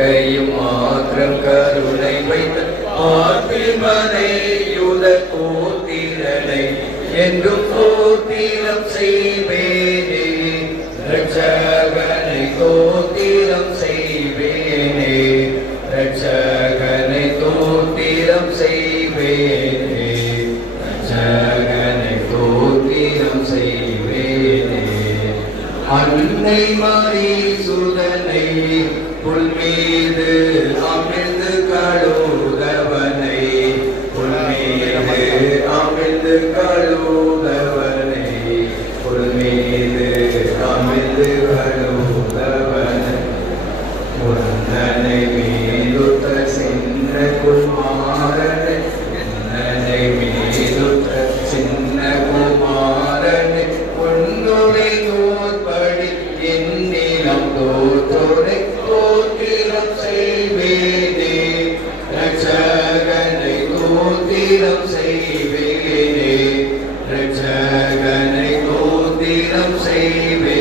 வாழ்க்கையும் மாத்திரம் கருணை வைத்த மனையுத கோத்திரனை என்றும் கோத்திரம் செய்வேனே ரட்சகனை கோத்திரம் செய்வேனே ரட்சகனை கோத்திரம் செய்வேனே ரட்சகனை கோத்திரம் செய்வேனே அன்னை மாறி சுதனை புல் மீது அமிழ்ந்து கழுதவனை புல் மீது அமிழ்ந்து கழுதவனை புல் மீது அமிழ்ந்து கழுதவனை உன்னனை மீதுத்த சின்ன குமாரனை உன்னனை மீதுத்த சின்ன குமாரனை உன்னுரை நோற்படி என்னிடம் தோற்றோரை கோத்திரம் செய்வேனே ரட்சகனை கோத்திரம் செய்வேனே ரட்சகனை கோத்திரம் செய்வேனே